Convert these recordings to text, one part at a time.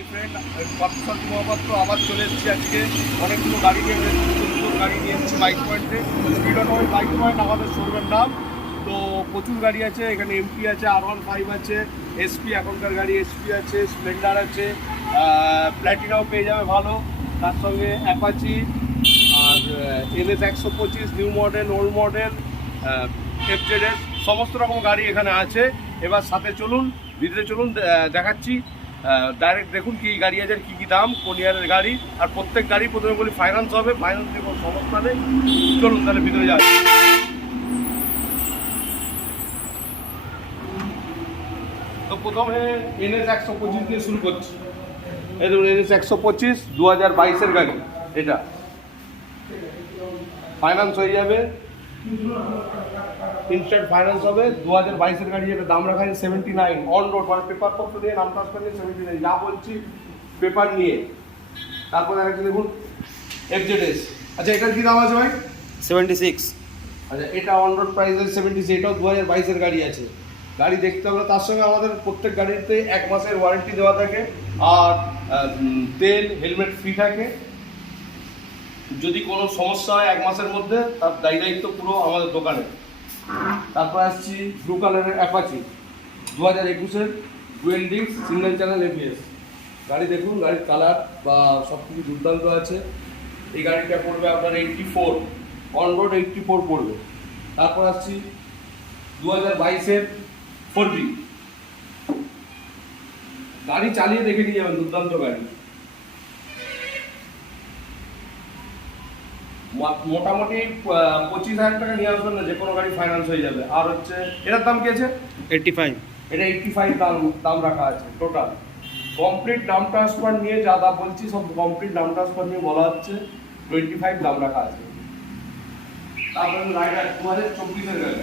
Hi friend, Parthasarathi Mahapatra আবার চলে এসেছি আজকে অনেকগুলো গাড়ি নিয়ে নতুন গাড়ি নিয়ে এসেছি বাইক পয়েন্টে। স্পিড অটোমেট বাইক পয়েন্ট আমাদের শোরুমের নাম। তো প্রচুর গাড়ি আছে এখানে, এমপি আছে, R15 আছে, এসপি এখনকার গাড়ি এসপি আছে, স্প্লেন্ডার আছে, প্ল্যাটিনাও পেয়ে যাবে ভালো, তার সঙ্গে অ্যাপাচি আর NS 125 new model, old model, FZS সমস্ত রকম গাড়ি এখানে আছে। এবার সাথে চলুন, ভিতরে চলুন, দেখাচ্ছি। ডাইরেক্ট দেখুন কী গাড়ি আছে, কী কী দাম, কোন ইয়ারের গাড়ি। আর প্রত্যেক গাড়ি প্রথমে বলি ফাইন্যান্স হবে, ফাইন্যান্স নিয়ে কোনো সমস্যা নেই। চলুন তাহলে ভিতরে যাই। তো প্রথমে NS 125 দিয়ে শুরু করছি। এই ধরুন NS 125 2022-এর গাড়ি, এটা ফাইন্যান্স হয়ে যাবে, ইনস্ট্যান্ট ফাইন্যান্স হবে। 2022-এর গাড়ি, যেটা দাম রাখা আছে 79 অন রোড, মানে পেপার পত্র দিয়ে নাম ট্রান্সফার নিয়ে 79, যা বলছি পেপার নিয়ে। তারপর দেখাচ্ছি দেখুন FZS। আচ্ছা এটার কী দাম আছে ভাই? 76। আচ্ছা এটা অন রোড প্রাইস আছে 76, এটাও 2022-এর গাড়ি আছে। গাড়ি দেখতে হবে, তার সঙ্গে আমাদের প্রত্যেক গাড়িতে 1 মাসের ওয়ারেন্টি দেওয়া থাকে, আর তেল হেলমেট ফ্রি থাকে। যদি কোনো সমস্যা হয় 1 মাসের মধ্যে, তার দায়িত্ব পুরো আমাদের দোকানে। তারপর আসছি ব্লু কালারের অ্যাপাচি 2021-এর dual disc single channel ABS গাড়ি। দেখুন গাড়ির কালার বা সব কিছু দুর্দান্ত আছে। এই গাড়িটা পড়বে আপনার 84 অন রোড, 84 পড়বে। তারপর আসছি 2022-এর 4B গাড়ি, চালিয়ে দেখে নিয়ে যাবেন, দুর্দান্ত গাড়ি। মোটামুটি 25,000 টাকা নিয়ে আসবেন না, যে কোনো গাড়ি ফাইন্যান্স হয়ে যাবে। আর হচ্ছে এটার দাম কি আছে? 85। এটা 85 দাম রাখা আছে টোটাল। কমপ্লিট দাম ট্রান্সফার নিয়ে যা দাম বলছি, সব কমপ্লিট দাম ট্রান্সফার নিয়ে বলা হচ্ছে 25 দাম রাখা আছে। তারপরে রাইডার 2024-এর গাড়ি,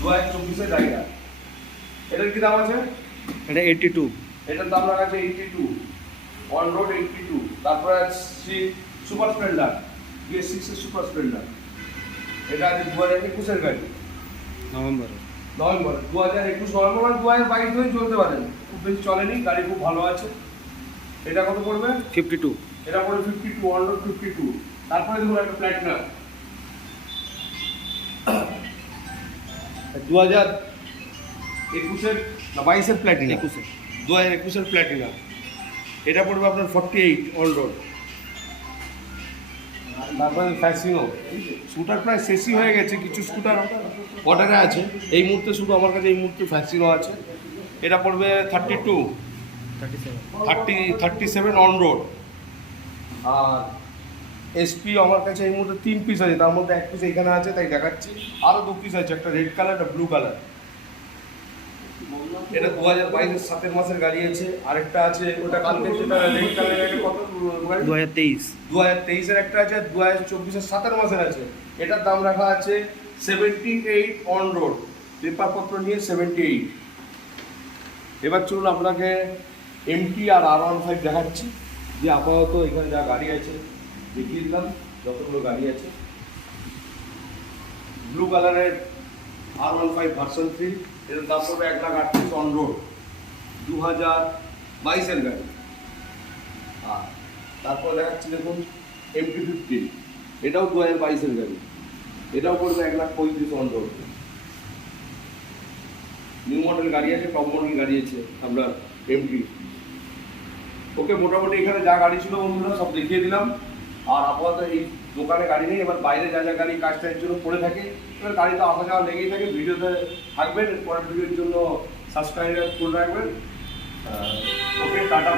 2024-এর রাইডার, এটার কি দাম আছে? এটা 82। এটার দাম রাখা আছে 82 অন রোড, 82। তারপরে আসছি সুপার স্প্লেন্ডার, BS6-এর সুপার স্প্লেন্ডার, এটা আছে 2021-এর গাড়ি, নভেম্বর 2021 নভেম্বর, 2022 ধরে চলতে পারেন, খুব বেশি চলেনি, গাড়ি খুব ভালো আছে। এটা কত পড়বে? 52। এটা পড়বে 52 অন রোড 52। তারপরে দেখুন একটা প্ল্যাটিনাম 2021-এর না 22-এর প্ল্যাটিনাম, 2021-এর প্ল্যাটিনাম, এটা পড়বে আপনার 48 অন রোড। তারপরে ফ্যাসিনো স্কুটার প্রায় শেষই হয়ে গেছে, কিছু স্কুটার অর্ডারে আছে এই মুহূর্তে, শুধু আমার কাছে এই মুহূর্তে ফ্যাসিনো আছে। এটা পড়বে 37 অন রোড। আর এসপি আমার কাছে এই মুহূর্তে 3 পিস আছে, তার মধ্যে 1 পিস এখানে আছে তাই দেখাচ্ছি, আরও 2 পিস আছে, একটা রেড কালার, একটা ব্লু কালার। এটা 2022-এর 7 মাসের গাড়ি আছে। আরেকটা আছে ওটা কালকে, যেটা রেড কালারের, কত 2023-এর একটা আছে, 2024-এর 7 মাসের আছে। এটার দাম রাখা আছে 78 অন রোড, পেপারপত্র নিয়ে 78। এবার চলুন আপনাকে MT আর R15 দেখাচ্ছি, যে আপাতত এখানে যা গাড়ি আছে দেখিয়ে দিলাম, যতগুলো গাড়ি আছে। ব্লু কালারের R15 ভার্সন 3, এটার দাম পড়বে 1,38,000 অন রোড, 2022-এর গাড়ি। আর তারপর দেখাচ্ছি দেখুন MT-15, এটাও 2022-এর গাড়ি, এটাও পড়বে 1,35,000 অন রোড। নিউ মডেল গাড়ি আছে, টপ মডেল গাড়ি আছে আপনার MT। ওকে, মোটামুটি এখানে যা গাড়ি ছিল বন্ধুরা সব দেখিয়ে দিলাম। আর আপাতত এই দোকানে গাড়ি নেই, এবার বাইরে যা যা গাড়ি কাজটার জন্য পড়ে থাকে, এবার গাড়ি তো আসা যাওয়া লেগেই থাকে। ভিডিওতে থাকবেন, পরের ভিডিওর জন্য সাবস্ক্রাইব করে রাখবেন। ওকে, টাটা।